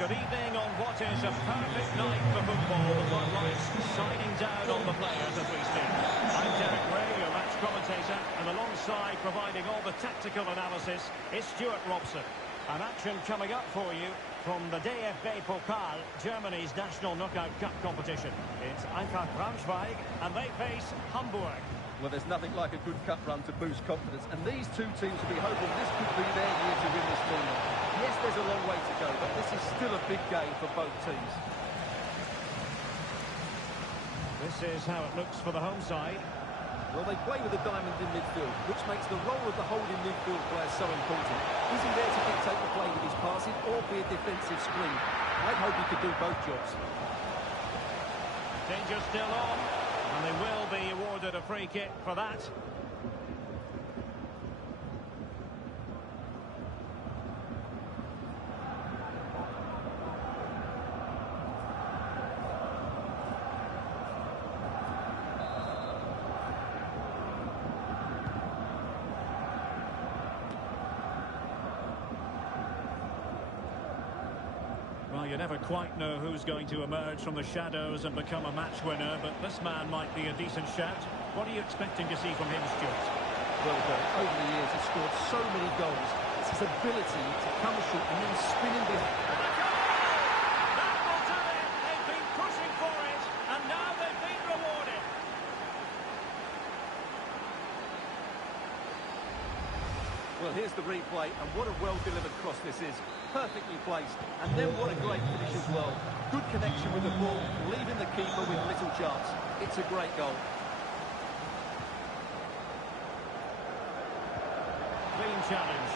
good evening on what is a perfect night for football. The floodlights shining down on the players as we speak. I'm Derek Ray, your match commentator, and alongside providing all the tactical analysis is Stuart Robson. An action coming up for you from the DFB Pokal, Germany's national knockout cup competition. It's Eintracht Braunschweig, and they face Hamburg. Well, there's nothing like a good cup run to boost confidence, and these two teams will be hoping this could be their year to win this tournament. Yes, there's a long way to go, but this is still a big game for both teams. This is how it looks for the home side. Well, they play with a diamond in midfield, which makes the role of the holding midfield player so important. Is he there to dictate the play with his passing or be a defensive screen? I'd hope he could do both jobs. Danger still on, and they will be awarded a free kick for that. Well, you never quite know who's going to emerge from the shadows and become a match winner, but this man might be a decent shout. What are you expecting to see from him, Stuart? Well, over the years, he's scored so many goals. It's his ability to come short and then spin in behind. That will do it! They've been pushing for it, and now they've been rewarded. Well, here's the replay, and what a well-delivered cross this is. Perfectly placed, and then what a great finish as well. Good connection with the ball, leaving the keeper with little chance. It's a great goal. Clean challenge.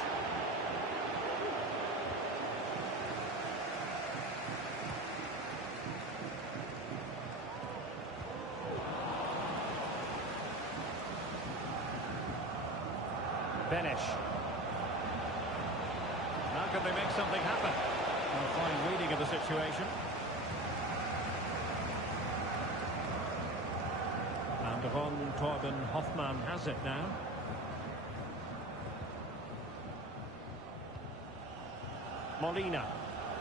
Benish. Now can they make something happen? A fine reading of the situation. And Von Torben Hoffmann has it now. Molina.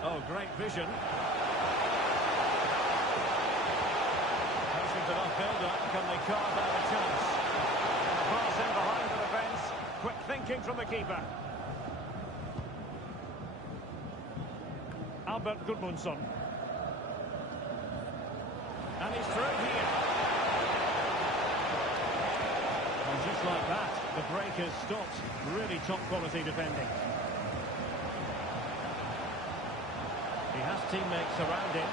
Oh, great vision. Patient enough build-up. Can they carve out a chance? And a pass in behind the defence. Quick thinking from the keeper. Albert Gudmundsson. And he's through here. And just like that, the break has stopped. Really top quality defending. He has teammates around him.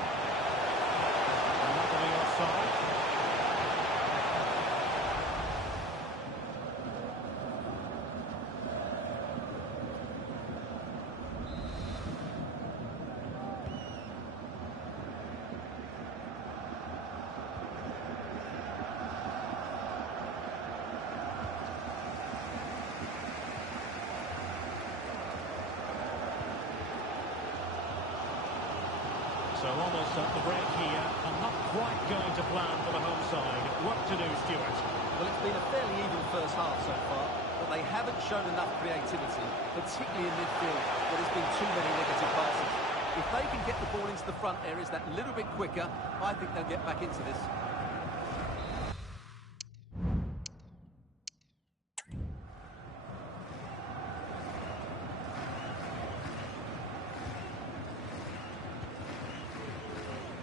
And that will be offside. So almost at the break here, and not quite going to plan for the home side. Work to do, Stuart. Well, it's been a fairly even first half so far, but they haven't shown enough creativity, particularly in midfield, where there's been too many negative passes. If they can get the ball into the front areas that little bit quicker, I think they'll get back into this.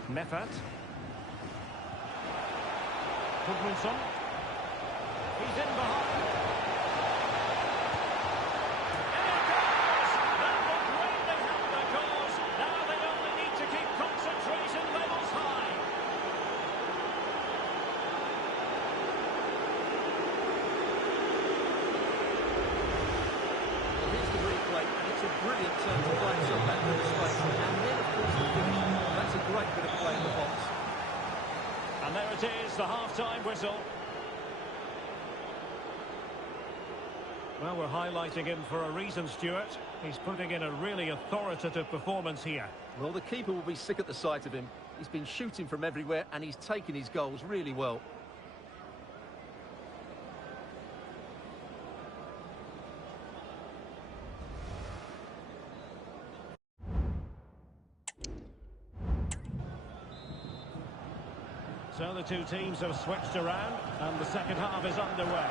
Meffert. Gudmundsson. He's in behind. And it goes! That will greatly help their cause. Now they only need to keep concentration levels high. Well, here's the replay, and it's a brilliant turn to play some back in the space. And then, of course, the finish. That's a great bit of play in the box. And there it is, the half-time whistle. Well, we're highlighting him for a reason, Stuart. He's putting in a really authoritative performance here. Well, the keeper will be sick at the sight of him. He's been shooting from everywhere, and he's taken his goals really well. So the two teams have switched around, and the second half is underway.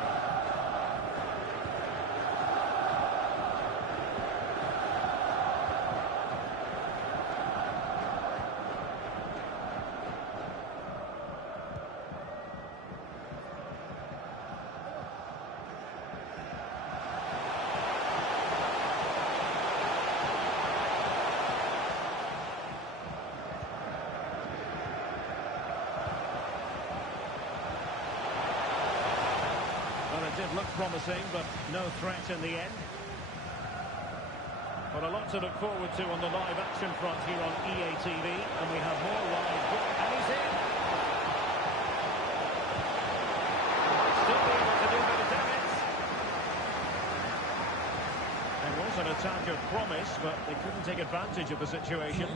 It did look promising, but no threat in the end. But a lot to look forward to on the live action front here on EA TV, and we have more live. And he's in! Still able to do the damage. There was an attack of promise, but they couldn't take advantage of the situation.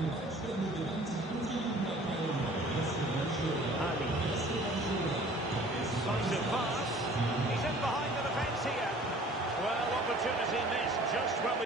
Ali. Incisive pass. He's in behind the defence here. Well, opportunity missed just when we...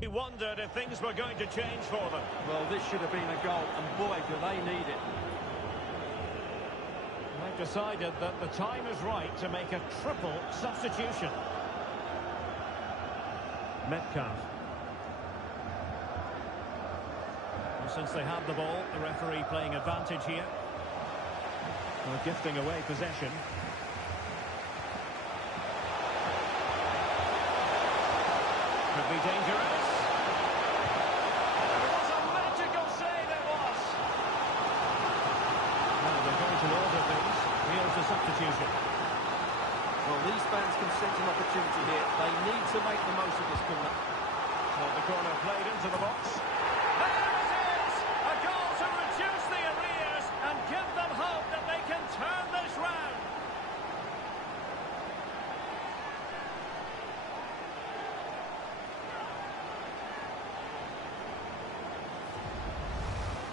We wondered if things were going to change for them. Well, this should have been a goal, and boy, do they need it. They've decided that the time is right to make a triple substitution. Metcalf. Well, since they have the ball, the referee playing advantage here. Well, gifting away possession. Could be dangerous. It was a magical save, it was. Well, they're going to order things. Here's the substitution. Well, these fans can sense an opportunity here. They need to make the most of this corner. Well, the corner played into the box. There it is! A goal to reduce the arrears and give them hope that they can turn this round.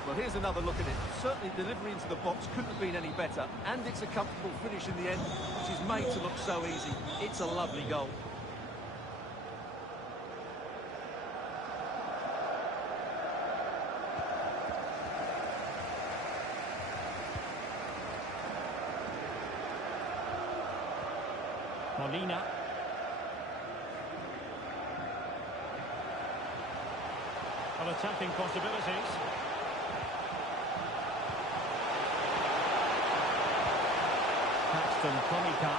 Well, here's another look at it. Certainly delivery into the box couldn't have been any better, and it's a comfortable finish in the end, which is made to look so easy. It's a lovely goal. Molina. Well, attacking possibilities. Paxton Konica.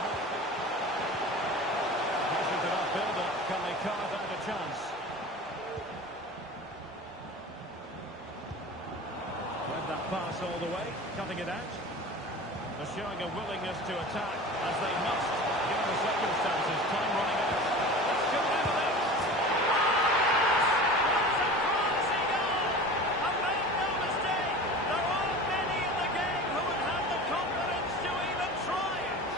Passes it upfield, but can they carve out a chance? Read that pass all the way, cutting it out. They're showing a willingness to attack, as they must, given the circumstances. Time running out. Let's go down the left. That's a promising goal! And make no mistake, there aren't many in the game who would have the confidence to even try it.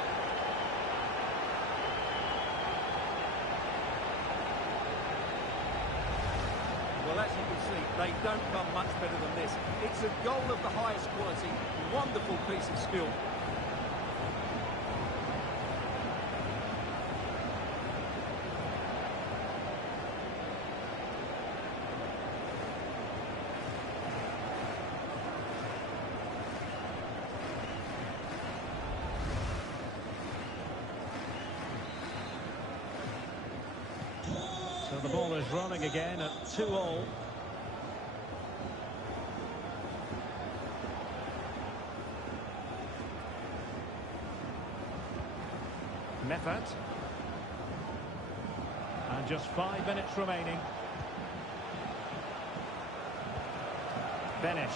Well, as you can see, they don't come much better than this. It's a goal of the highest quality. Wonderful piece of skill. So the ball is running again at 2-2. Meffert. And just 5 minutes remaining. Benish.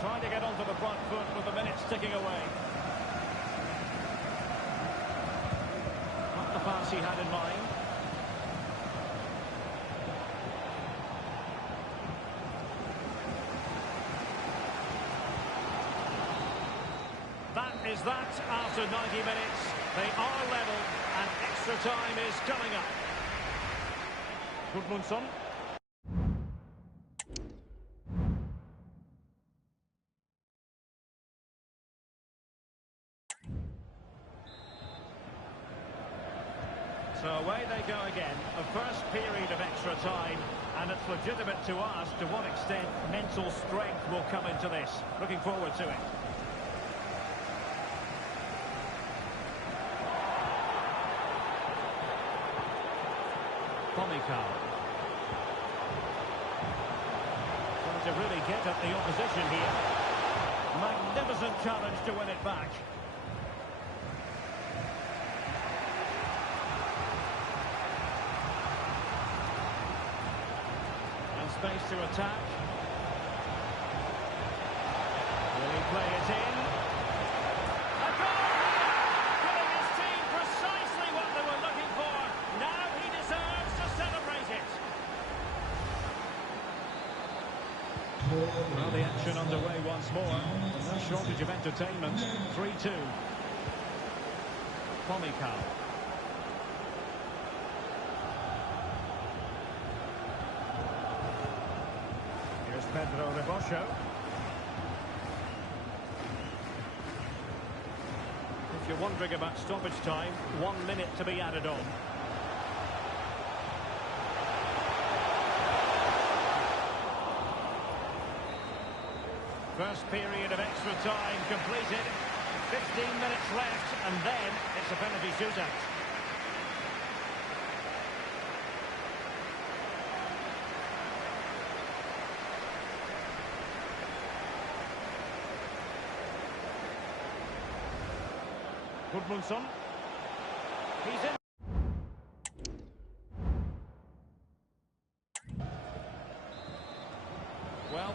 Trying to get onto the front foot with the minutes ticking away. Not the pass he had in mind. is that after 90 minutes. They are level, and extra time is coming up. Gudmundsson. So away they go again. A first period of extra time, and it's legitimate to ask to what extent mental strength will come into this. Looking forward to it. Pomikal. Trying to really get at the opposition here. Magnificent challenge to win it back. Space to attack. Will he play it in? A goal here! Giving his team precisely what they were looking for. Now he deserves to celebrate it. Well, the action underway once more. No shortage of entertainment. 3-2. Pomikal. Pedro Rebosho. If you're wondering about stoppage time, 1 minute to be added on. First period of extra time completed. 15 minutes left, and then it's a penalty shootout. Gudmundsson. He's in. Well.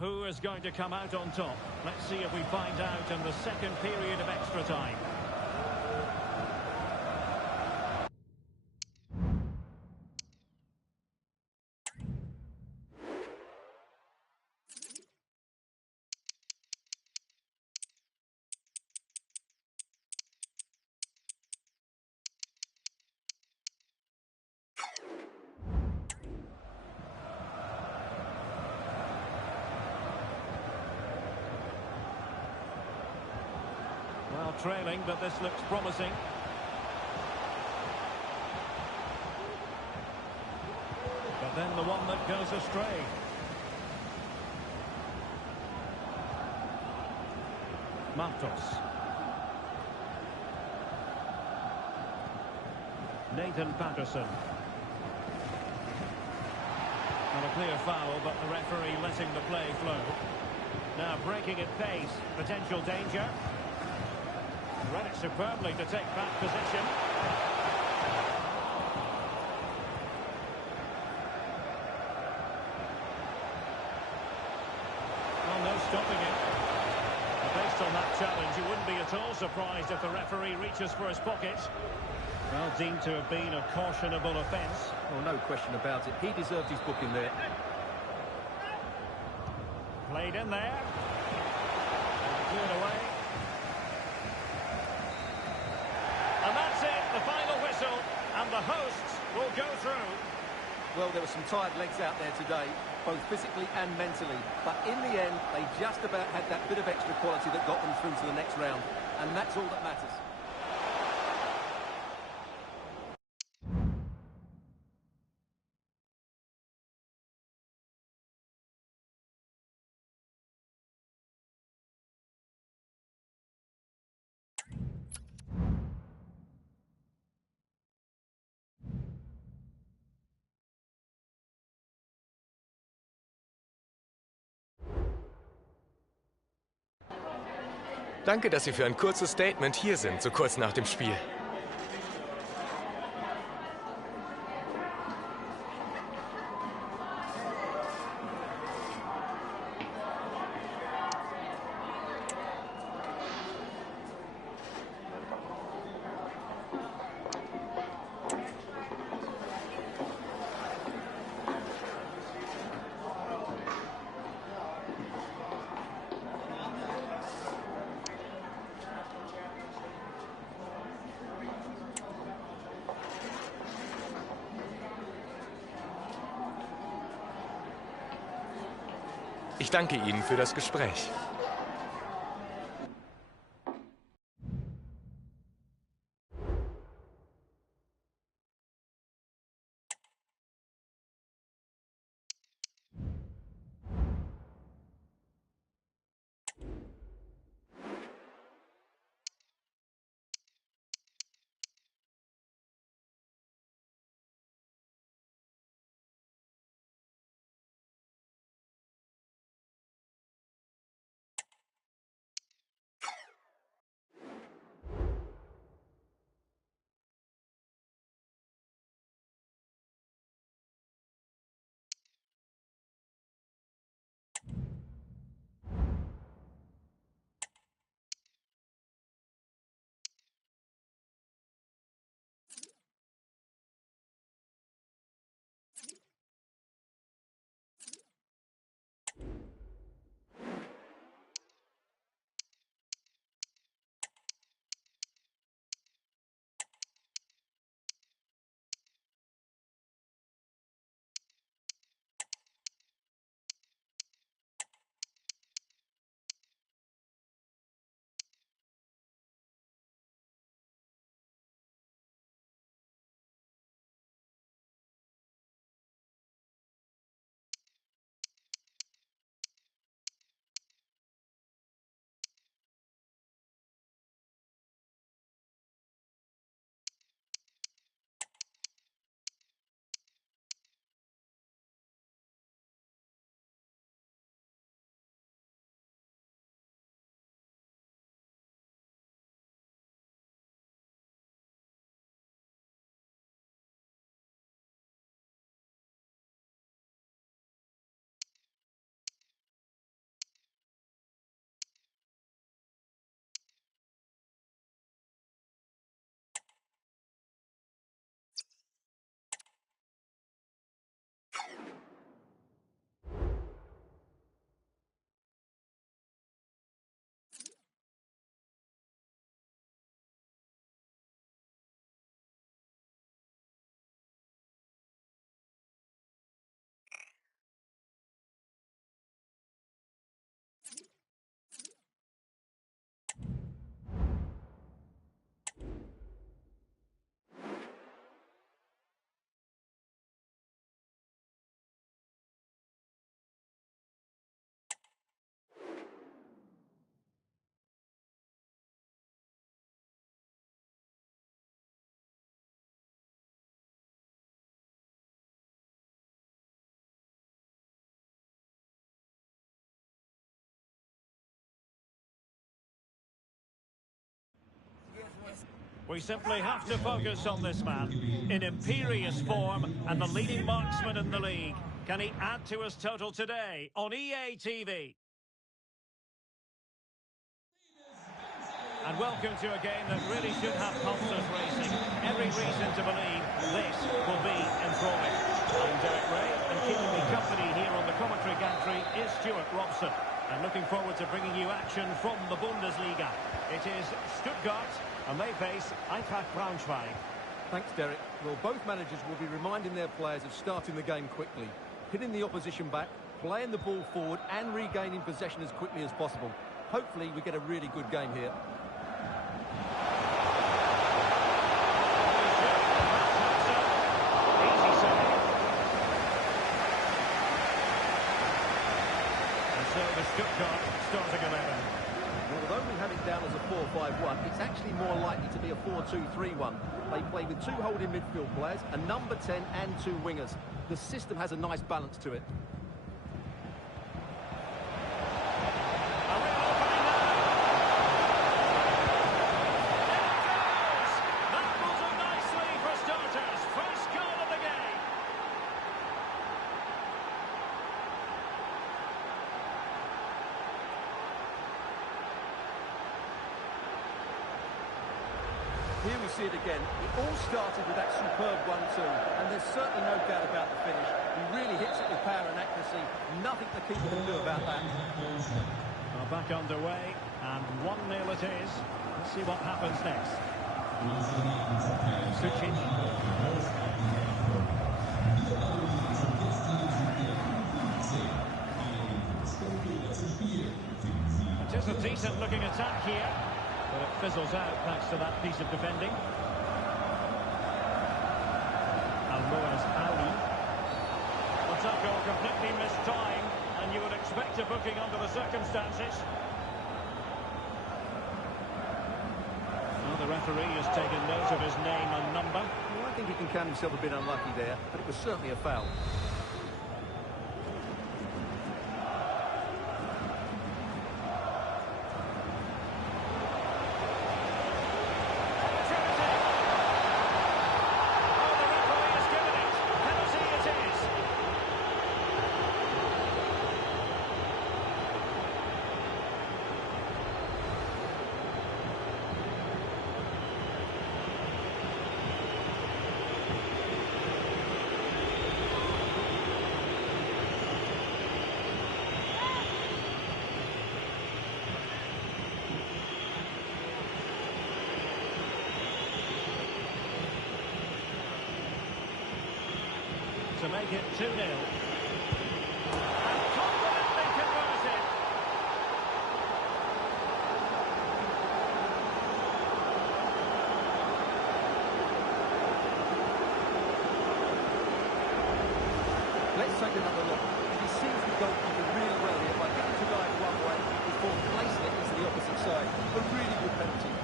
Who is going to come out on top? Let's see if we find out in the second period of extra time. Well, trailing, but this looks promising. But then the one that goes astray. Matos. Nathan Patterson. Not a clear foul, but the referee letting the play flow. Now breaking at pace, potential danger. Read it superbly to take back position. Well, no stopping it. Based on that challenge, you wouldn't be at all surprised if the referee reaches for his pocket. Well, deemed to have been a cautionable offence. Well, no question about it. He deserved his booking there. Played in there. Cleared away. And that's it, the final whistle, and the hosts will go through. Well, there were some tired legs out there today, both physically and mentally. But in the end, they just about had that bit of extra quality that got them through to the next round. And that's all that matters. Danke, dass Sie für ein kurzes Statement hier sind, so kurz nach dem Spiel. Ich danke Ihnen für das Gespräch. We simply have to focus on this man. In imperious form and the leading marksman in the league. Can he add to his total today on EA TV? And welcome to a game that really should have pulses racing. Every reason to believe this will be enthralling. I'm Derek Ray, and keeping me company here on the commentary gantry is Stuart Robson. And looking forward to bringing you action from the Bundesliga. It is Stuttgart, and they face Eintracht Braunschweig. Thanks, Derek. Well, both managers will be reminding their players of starting the game quickly, hitting the opposition back, playing the ball forward and regaining possession as quickly as possible. Hopefully we get a really good game here. Easy save. And so the Stuttgart starting 11. Although we have it down as a 4-5-1, it's actually more likely to be a 4-2-3-1. They play with two holding midfield players, a number 10 and two wingers. The system has a nice balance to it. A real opening now. Here we see it again. It all started with that superb 1-2, and there's certainly no doubt about the finish. He really hits it with power and accuracy. Nothing the keeper can do about that. Well, back underway, and 1-0 it is. Let's see what happens next. Sucic. It is a decent-looking attack here, but it fizzles out thanks to that piece of defending. Almoez Ali. The tackle completely mistimed, and you would expect a booking under the circumstances. Well, the referee has taken note of his name and number. Well, I think he can count himself a bit unlucky there, but it was certainly a foul. To make it 2-0. And confidently converted. Let's take another look. He sees the goalkeeper really well here by getting to dive one way before placing it into the opposite side. A really good penalty.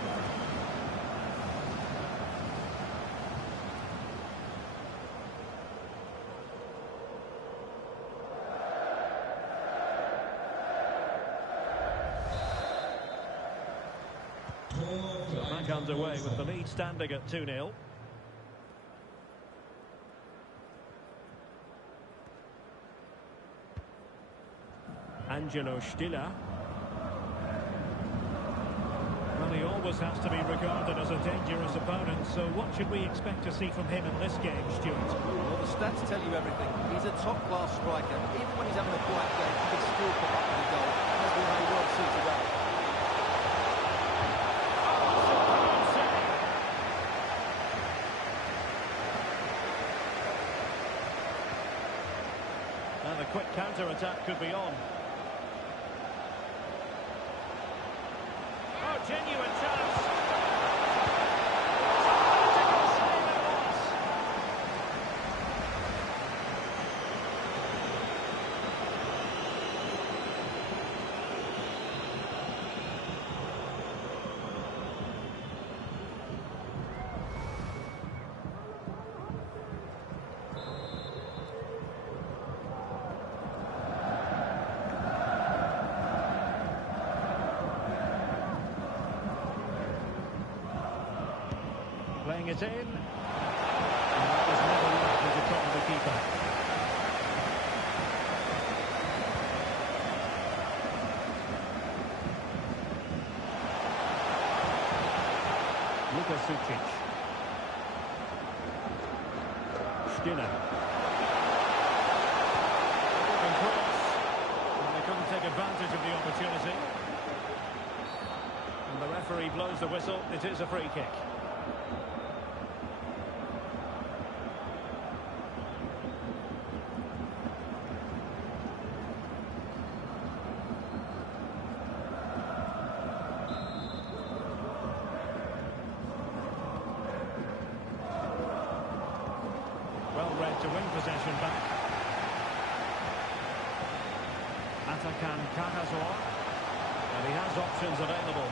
Back underway with the lead standing at 2-0. Angelo Stiller. Well, he always has to be regarded as a dangerous opponent, so what should we expect to see from him in this game, Stuart? Well, the stats tell you everything. He's a top-class striker. Even when he's having a quiet game, he can still come up with a goal, as we may well see today. And the quick counter-attack could be on. Oh, genuine chance. Tactical save it was. Playing it in. And that was never left at the top of the keeper. Luka Sucic. Stiller. And cross. And they couldn't take advantage of the opportunity. And the referee blows the whistle. It is a free kick. Well read to win possession back. Atakan Kahazor. And he has options available.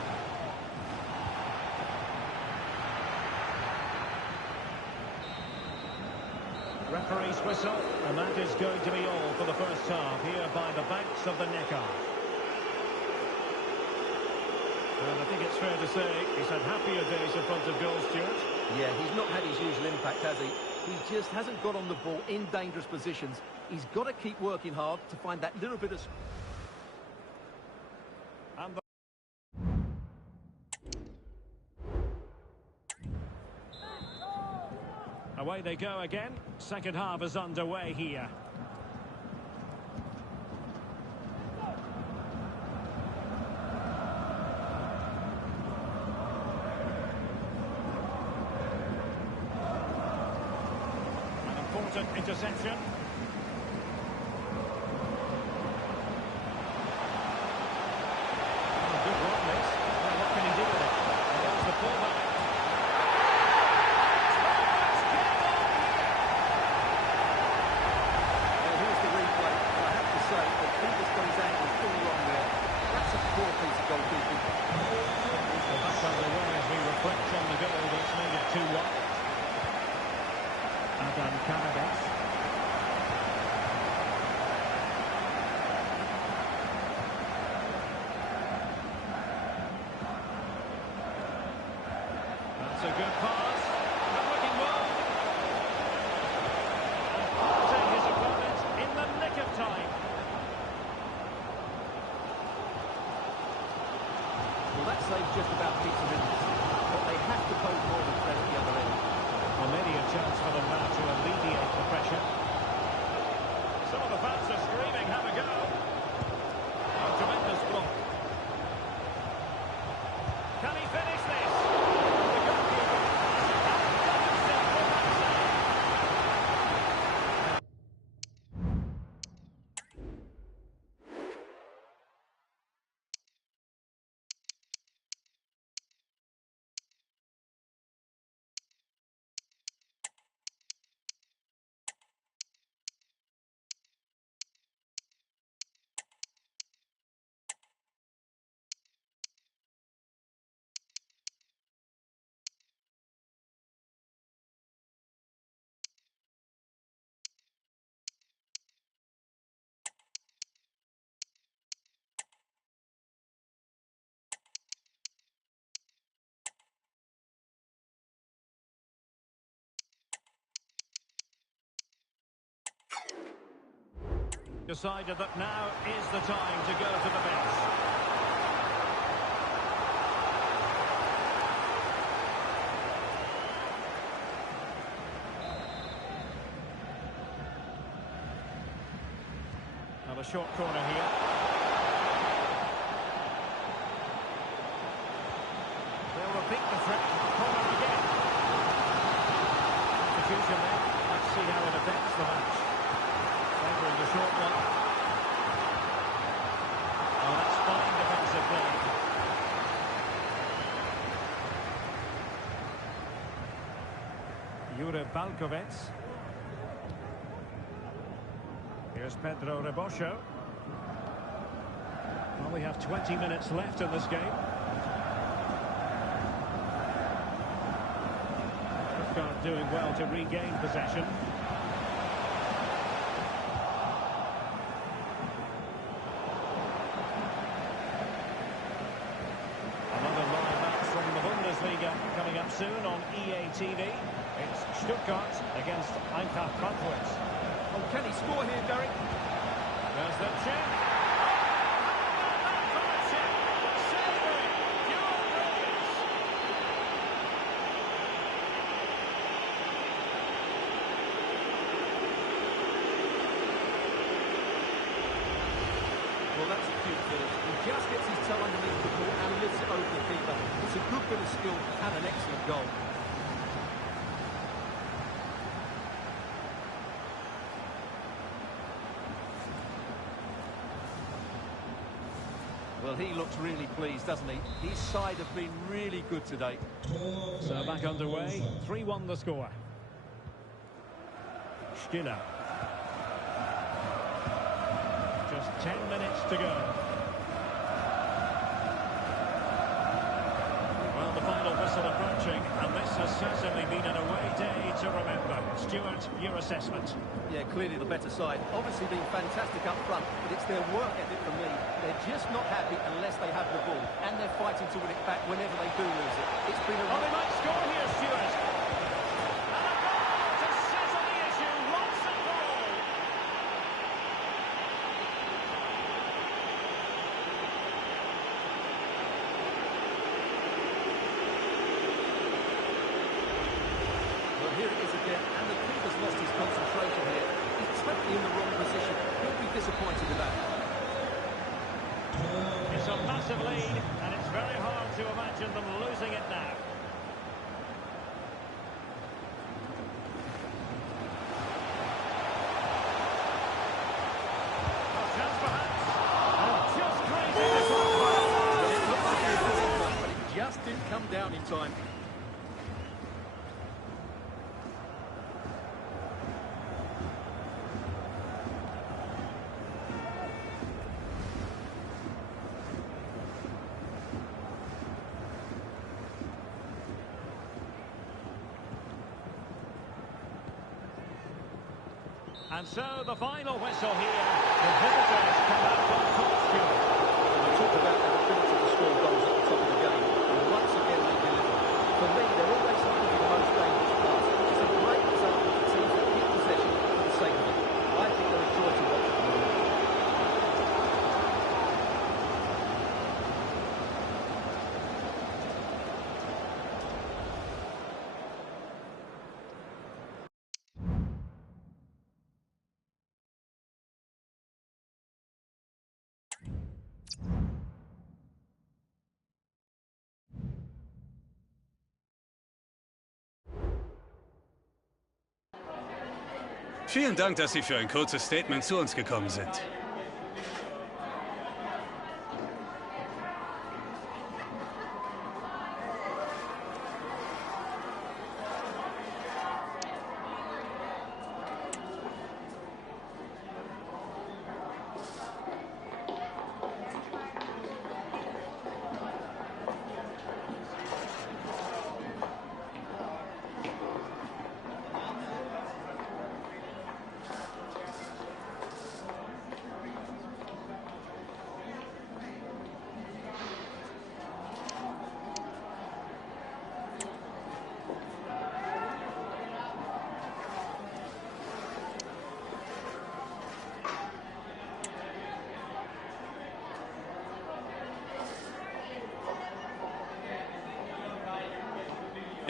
Referee's whistle, and that is going to be all for the first half here by the banks of the Neckar. And I think it's fair to say he's had happier days in front of goal, Stuart. Yeah, he's not had his usual impact, has he? He just hasn't got on the ball in dangerous positions. He's got to keep working hard to find that little bit of... And Away they go again. Second half is underway here. An important interception. Oh, good run this. Well, what can he do with it? And there's the pullback. That's a good pass. And looking well. And passing his opponent in the nick of time. Well, that saves just about keeps them in this. But they have to pose more than threat at the other end. Well, maybe a chance for them now to alleviate the pressure. Some of the fans are screaming, have a go. A tremendous block. Can he finish this? The goalkeeper has done himself with that save. Decided that now is the time to go to the bench. Now a short corner here. They'll repeat the threat. Corner again. Substitution there. Let's see how it affects the match. Favouring the short one. Oh, that's fine defensive play. Jure Balkovec. Here's Pedro Rebosho. Well, we have 20 minutes left in this game. Stuttgart doing well to regain possession. Coming up soon on EA TV. It's Stuttgart against Eintracht Frankfurt. Oh, can he score here, Derek? There's the chip. Savouring pure brilliance. Well, that's a cute finish. He just gets his toe underneath the ball and lifts it over the keeper. It's a good bit of skill and an excellent goal. Well, he looks really pleased, doesn't he? His side have been really good today. So back underway. 3-1 the score. Stiller. Just 10 minutes to go. Well, the final whistle approaching, and this has certainly been an away day to remember. Stuart, your assessment? Yeah, clearly the better side. Obviously been fantastic up front, but it's their work ethic for me. They're just not happy unless they have the ball, and they're fighting to win it back whenever they do lose it. It's been a... Oh, they might score here, Stuart. And a goal to settle the issue once and for all. Well, here it is again. slightly in the wrong position. He'll be disappointed with that. It's a massive lead, and it's very hard to imagine them losing it now. A chance perhaps. And just crazy to cross back. It looked like he was doing enough, but it just didn't come down in time. And so the final whistle here. The visitors come out on top, Stuart. I talked about their ability to score goals at the top of the game, and once again they deliver. For me, they're always looking for the most dangerous pass, which is a great example of teams that keep possession for the sake of it. I think they're a joy to watch at the moment. Vielen Dank, dass Sie für ein kurzes Statement zu uns gekommen sind.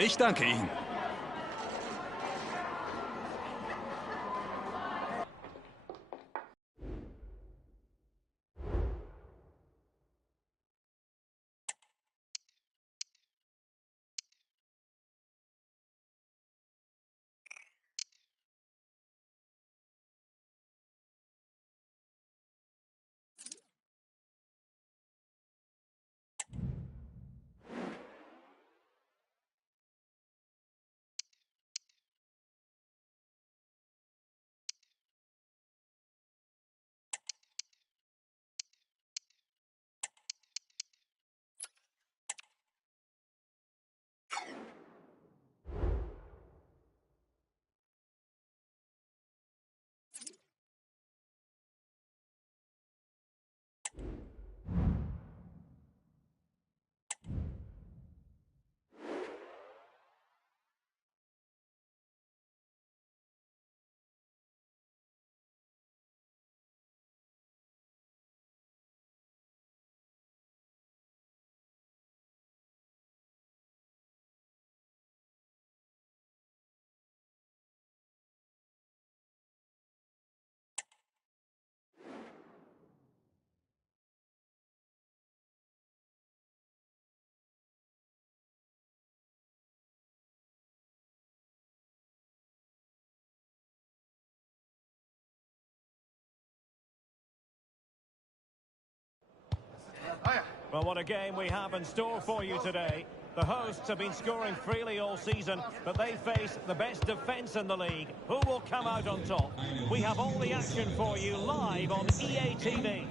Ich danke Ihnen. Well, what a game we have in store for you today. The hosts have been scoring freely all season, but they face the best defence in the league. Who will come out on top? We have all the action for you live on EA TV.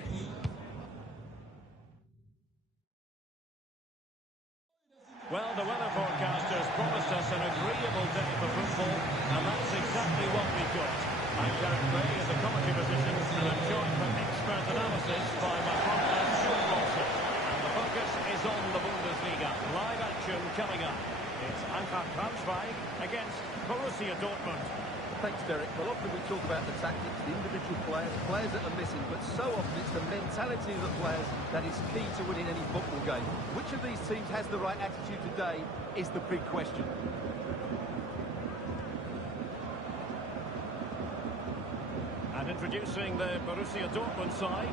Well, the weather forecasters promised us an agreeable day for football, and that's exactly what we've got. I'm Derek Gray in the commentary position, and I'm joined for expert analysis by my partner, Stuart Watson. And the focus is on the Bundesliga. Live action coming up. It's Eintracht Braunschweig against Borussia Dortmund. Thanks, Derek. Well, often we talk about the tactics, the individual players that are missing, but so often it's the mentality of the players that is key to winning any football game. Which of these teams has the right attitude today is the big question. And introducing the Borussia Dortmund side.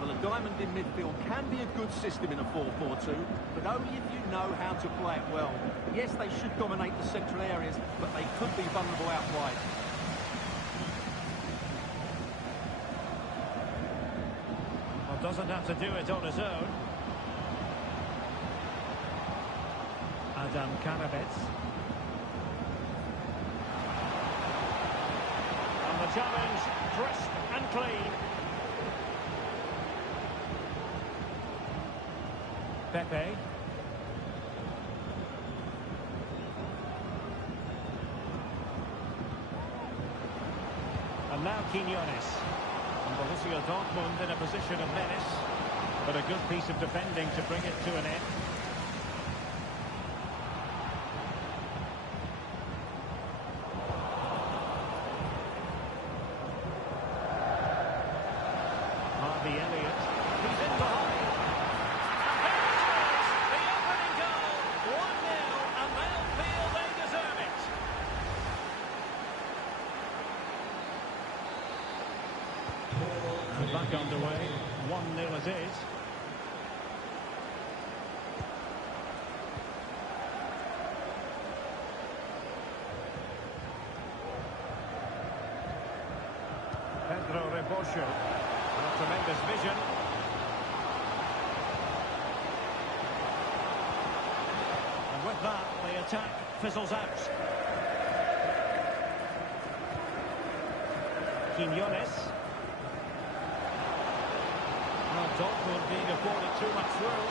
Well, a diamond in midfield can be a good system in a 4-4-2, but only if you know how to play it well. Yes, they should dominate the central areas, but they could be vulnerable out wide. Well, doesn't have to do it on his own. Adam Kanabets. And the challenge, crisp and clean. Pepe. And now Quinones. And Borussia Dortmund in a position of menace, but a good piece of defending to bring it to an end. Back underway, 1-0 it is. Pedro Rebosho, a tremendous vision. And with that, the attack fizzles out. Quinones. Dortmund being afforded too much room.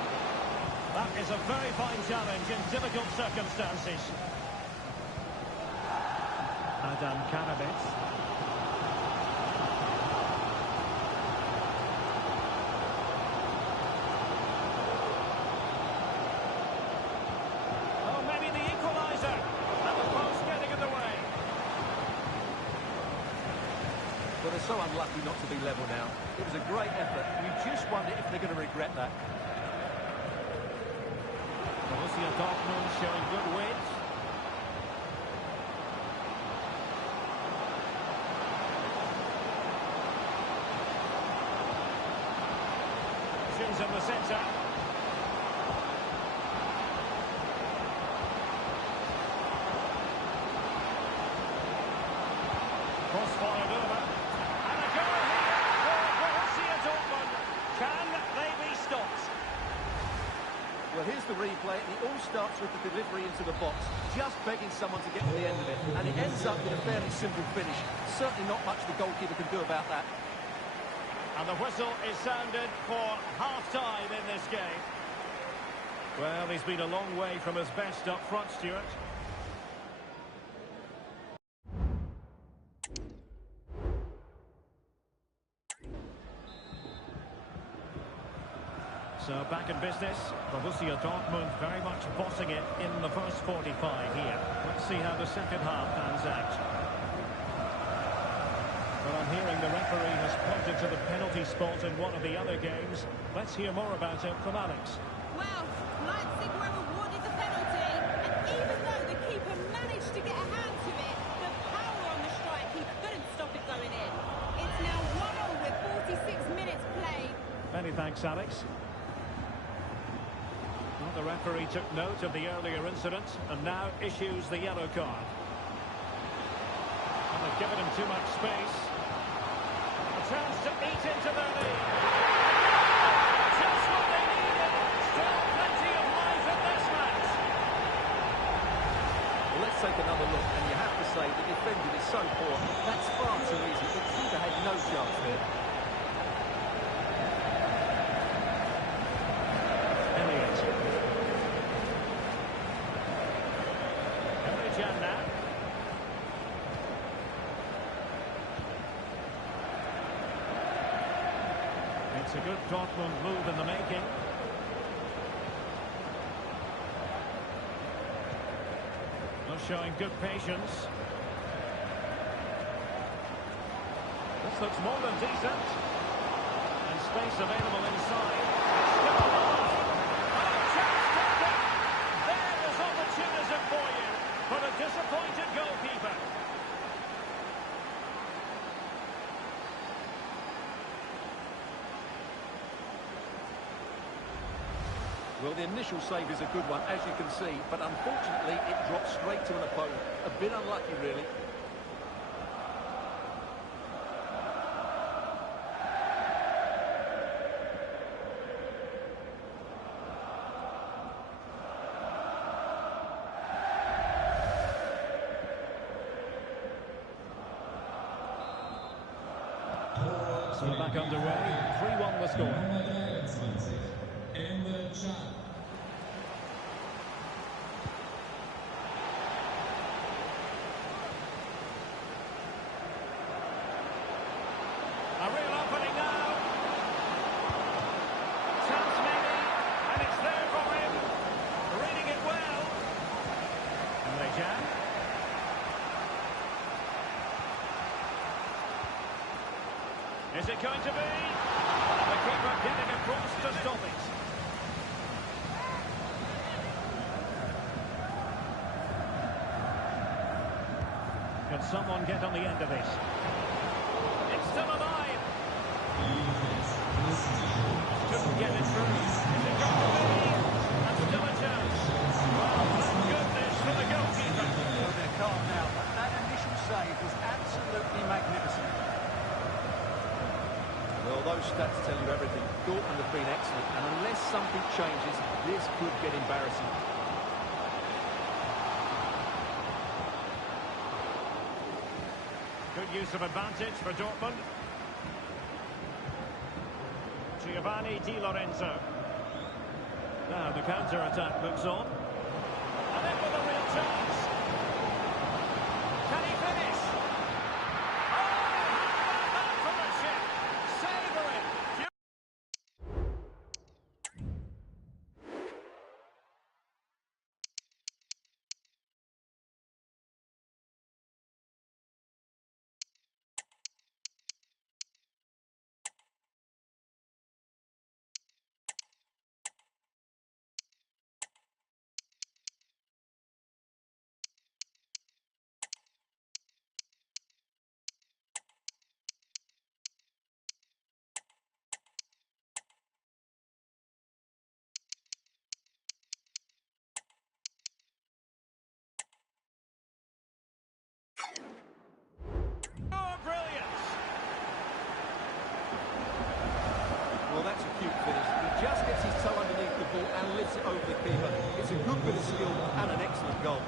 That is a very fine challenge in difficult circumstances. Adam Kanabets. Oh, maybe the equaliser. And the post getting in the way. Well, they're so unlucky not to be level now. It was a great effort. You just wonder if they're going to regret that. Borussia Dortmund showing good width. Options in the centre. Cross fired over. And a goal here for Borussia Dortmund. Can they be stopped? Well, here's the replay, and it all starts with the delivery into the box, just begging someone to get to the end of it, and it ends up with a fairly simple finish. Certainly not much the goalkeeper can do about that. And the whistle is sounded for half-time in this game. Well, he's been a long way from his best up front, Stuart. So back in business, Borussia Dortmund very much bossing it in the first 45 here. Let's see how the second half pans out. Well, I'm hearing the referee has pointed to the penalty spot in one of the other games. Let's hear more about it from Alex. Well, Leipzig were awarded the penalty, and even though the keeper managed to get a hand to it, the power on the strike, he couldn't stop it going in. It's now 1-0 with 46 minutes played. Many thanks, Alex. Well, the referee took note of the earlier incident and now issues the yellow card. And they've given him too much space. A chance to eat into their lead. Just what they needed. Still plenty of life in this match. Well, let's take another look, and you have to say the defending is so poor. That's far too easy. The keeper had no chance there. It's a good Dortmund move in the making. Not showing good patience. This looks more than decent. And space available inside. Still alive. Oh, chance taken. There is opportunism for you. For the disappointed goalkeeper. initial save is a good one, as you can see, but unfortunately it dropped straight to an opponent. A bit unlucky, really. So back underway, 3-1 the score. A real opening now. Chance maybe, and it's there for him. Reading it well. And they jam. Is it going to be? And the keeper getting across to stop it. Can someone get on the end of this? It's still alive. Couldn't get it through. Is it going to be? And still a chance. Well, thank goodness for the goalkeeper. Well, they're calm now, but that initial save was absolutely magnificent. Well, those stats tell you everything. Dortmund have been excellent, and unless something changes, this could get embarrassing. Good use of advantage for Dortmund. Giovanni Di Lorenzo. Now the counter-attack looks on. And in with a real chance. Can he finish? Oh, how about that for a chip? Savouring. Oh, brilliant! Well, that's a cute finish. He just gets his toe underneath the ball and lifts it over the keeper. It's a good bit of skill and an excellent goal.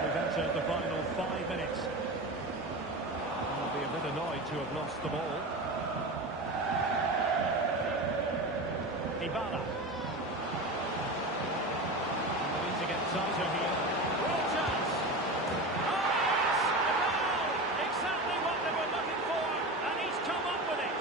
We've entered the final 5 minutes. I'll be a bit annoyed to have lost the ball. Ibala. They need to get tighter here. Real chance. Oh, yes! A goal! Exactly what they were looking for, and he's come up with it.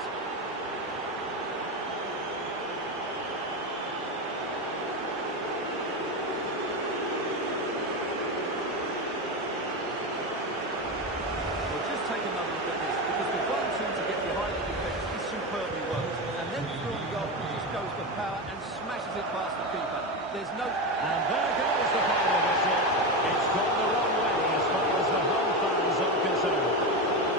Well, just take another look at this, because the 1-2 to get behind the defence is superbly worked. And then through on goal, he just goes for power and smashes it past the keeper. There's no... And there goes the final whistle. It's gone the wrong way as far as the home fans are concerned.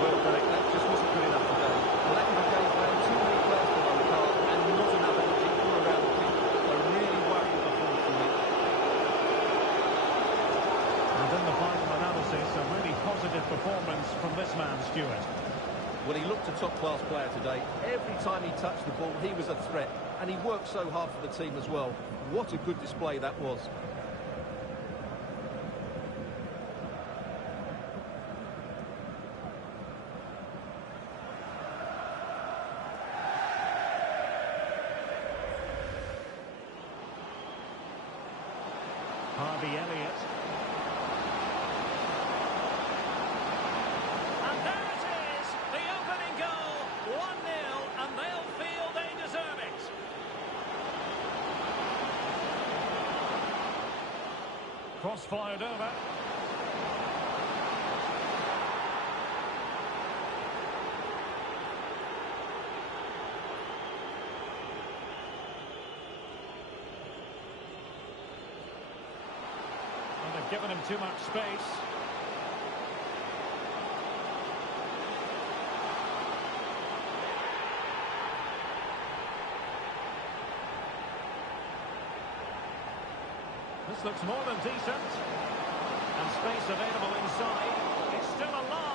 Well, Derek, that just wasn't good enough today. The lack of a game plan, too many players below the card, and not enough energy all around the pitch. So really worrying performance from him. And in the final analysis, a really positive performance from this man, Stuart. Well, he looked a top-class player today. Every time he touched the ball, he was a threat. And he worked so hard for the team as well. What a good display that was. Harvey Elliott. And there it is, the opening goal, 1-0, and they'll feel they deserve it. Cross fired over. And they've given him too much space. This looks more than decent. And space available inside. It's still alive.